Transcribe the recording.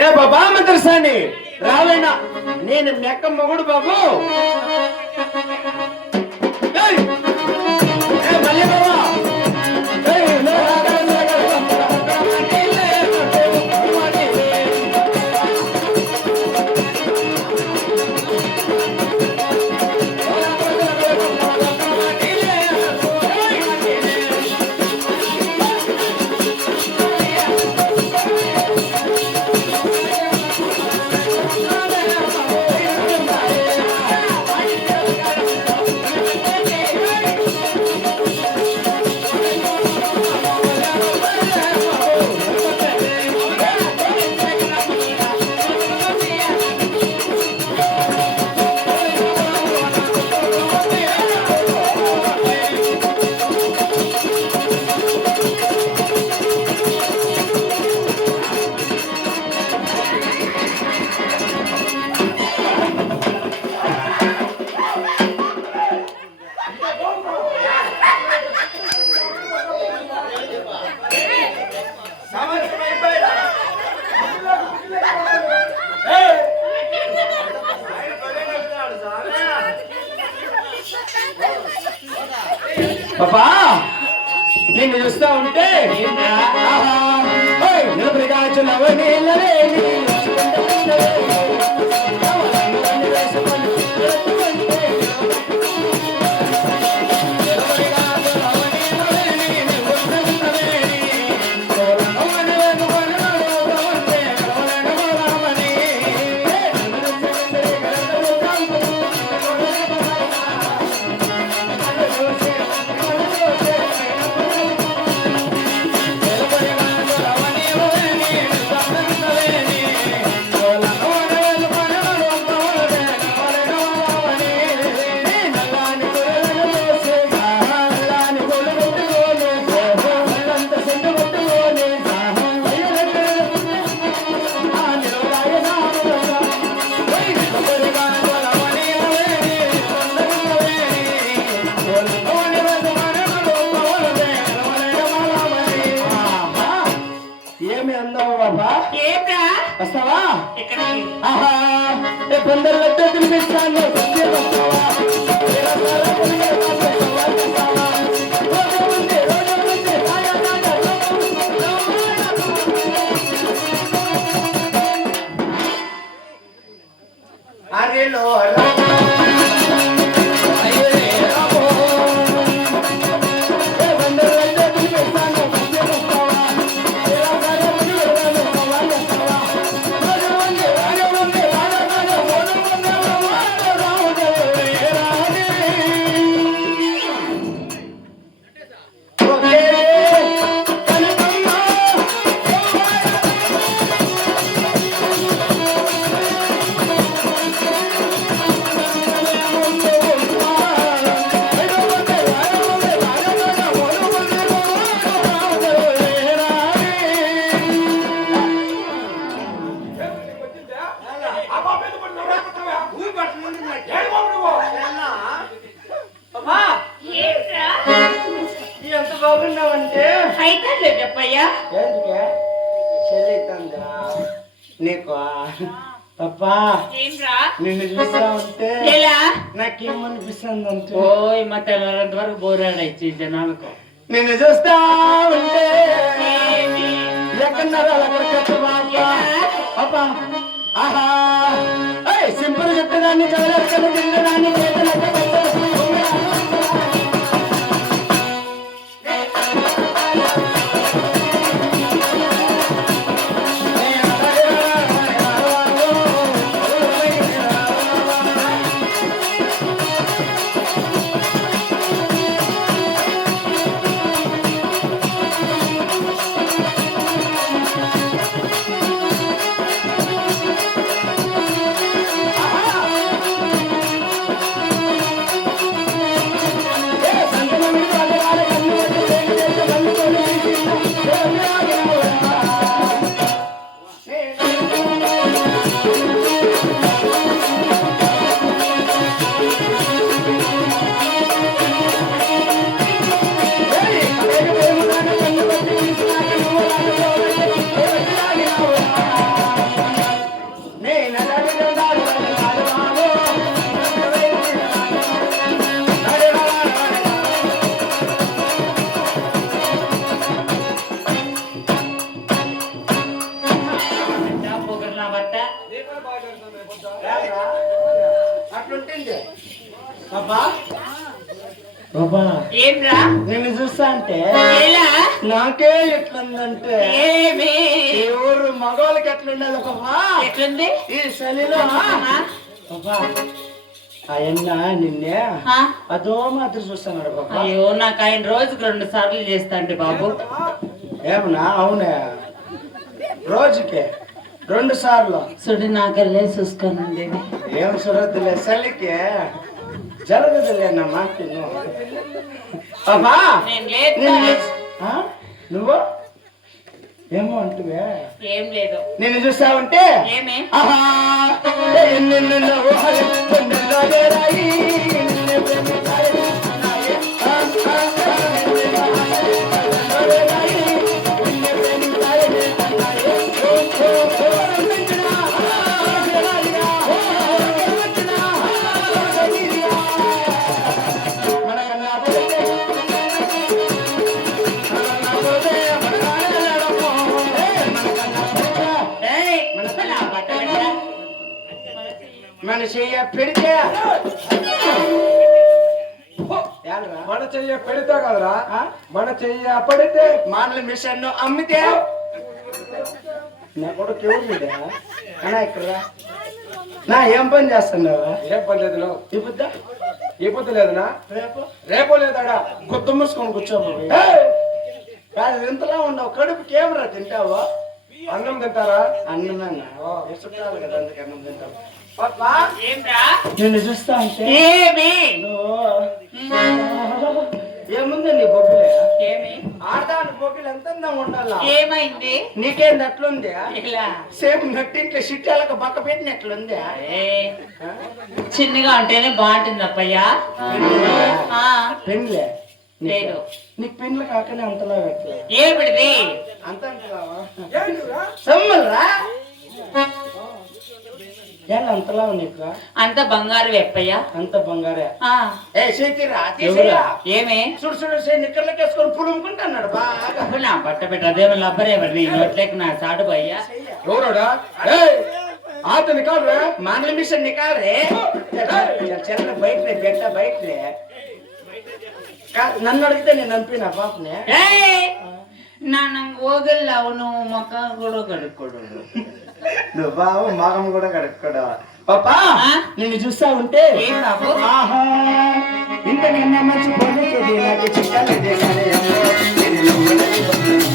ఏ బాబా మంత్రసాని రావేనా నేను నెక్క మొగుడు బాబు మళ్ళీ బాబా బాబా నిన్ను చూస్తా ఉంటే నిలబడిగా చులవని వస్తావా ఆహా కొందరు తినిపిస్తాను అరేలో ఎంత బాగున్నావంటే అయితే చెప్పయ్యా చెల్లితందా నీకు అబ్బా నిన్ను చూస్తా ఉంటే నాకేమనిపిస్తుంది అంటే ఓయ్ మా తెల్లంత వరకు బోరాడైచ్చి జనాలకు నిన్ను చూస్తా ఉంటే ఎక్కడన్నారా అబ్బా ఆహా సింపుల్ చెప్పేదాన్ని చదవలేక తిన్నదాన్ని అట్లుంటుంది బాబా బాబా ఏంరా నిన్ను చూస్తా అంటే ఎలా నాకే ఎట్లుందంటే ఏమి ఈ ఊరు మగవాళ్ళకి ఎట్లుండాలి బాబా ఎట్లుంది ఈ చలిలో బాబా ఆయన నిన్నే అదో మాత్రం చూస్తున్నాడు బాబా అయ్యో నాకు ఆయన రోజుకి 2 సార్లు చేస్తాండి బాబు ఏమన్నా అవునే రోజుకి 2 సార్లు సుడి నాకల్లే చూసుకోనండి ఏం సురద్దులే చలికి జరగదులే నా మాట బాబా నేను లేదు ఆ? నువ్వు ఏమో అంటువే ఏం లేదు నిన్ను చూసావంటే ఏమి ఆహా, నిన్ను ఊహలు గుండెల్లో చేరాయి, నిన్ను ప్రేమించాయి, అన్నాయి. ఆ, ఆ, ఆ, నిన్ను గుండెల్లో చేరాయి, నిన్ను ప్రేమించాయి, అన్నాయి. ఓ, ఓ, ఓ, రమ్మించినా, ఆ, చేరాలిగా, ఓ, రమ్మించినా, ఆ, రమ్మించినా. మనకన్నా పోతే, మనకన్నా పోతే, మనకన్నా లేడమ్మో. మనకన్నా పోతే, ఏయ్, నా బట్ట పెట్టరా? మన చెయ్య పెడితే మన చెయ్య పెడితే కదరా ఆ? మన చెయ్య పడితే మాటల మిషన్ అమ్మితే నా కొడుకు ఎవరు అన్నా ఇక్కడ రా. నా ఏం పని చేస్తున్నావా ఏం పని లేదు నువ్వు. ఈ బుద్ధ ఈ పొద్దు లేదునా రేపు రేపు లేదాడా గుత్త మూసుకొని కూర్చోబో కాదు ఇంతలా ఉండవు కడుపుకి ఏమరా తింటావా అన్నం తింటారా అన్నమన్నా చుట్టాలు కదా అందుకే అన్నం తింటావు పాపా ఏంట్రా నిన్ను చూస్తా అంటే ఏమి నువ్వు ఏముంది నీ బొబ్బులే ఏమి ఆడదాని బొబ్బులు ఎంత అందంగా ఉండాలా ఏమైంది నీకేంది అట్లుంది ఇలా సేమ్ నట్టింట్లో సిట్టాలకు బక్క పెట్టినట్లుంది ఏ, చిన్నగా ఉంటేనే బాగుంటుంది అప్పయ్యా ఆ, పెన్లే లేదు నీకు పెన్లు కాకనే అంతలా పెట్టలే ఏమిటిది అంత అంతలావా ఏంటిరా? సమ్మల్రా ఏం అంతలా నీకు అంత బంగారు వెప్పయ్యా అంత బంగారే ఆ, ఏ చేతిరా ఎవరు? ఏమి చూడు చూడు నిక్కర్లకి వేసుకొని పులుముకుంటున్నాడు బాగా నా బట్ట పెట్ట అదేమో లబ్బరేవారు నీ నోట్లేక నా సాడు పోయ్యా ఎవరోడా ఏయ్, ఆతని కాదు మానల మిషన్ నికాల్ రే చెల్ల బయట రే పెట్ట బయట రే నన్ను అడిగితే నేను నంపిన పాపని ನಂಗೆ ಹೋಗಲ್ಲ ಅವನು ಮಕ್ಕ ಕೂಡ ಕಡ್ಕೊಡು నువ్వు బావ మగం కూడా కడుక్కోడా పాపా ఆ? నిన్ను చూస్తా ఉంటే ఏం బాబు? ఆహా ఇంతకన్నా మంచి పొందుతుంది నాకు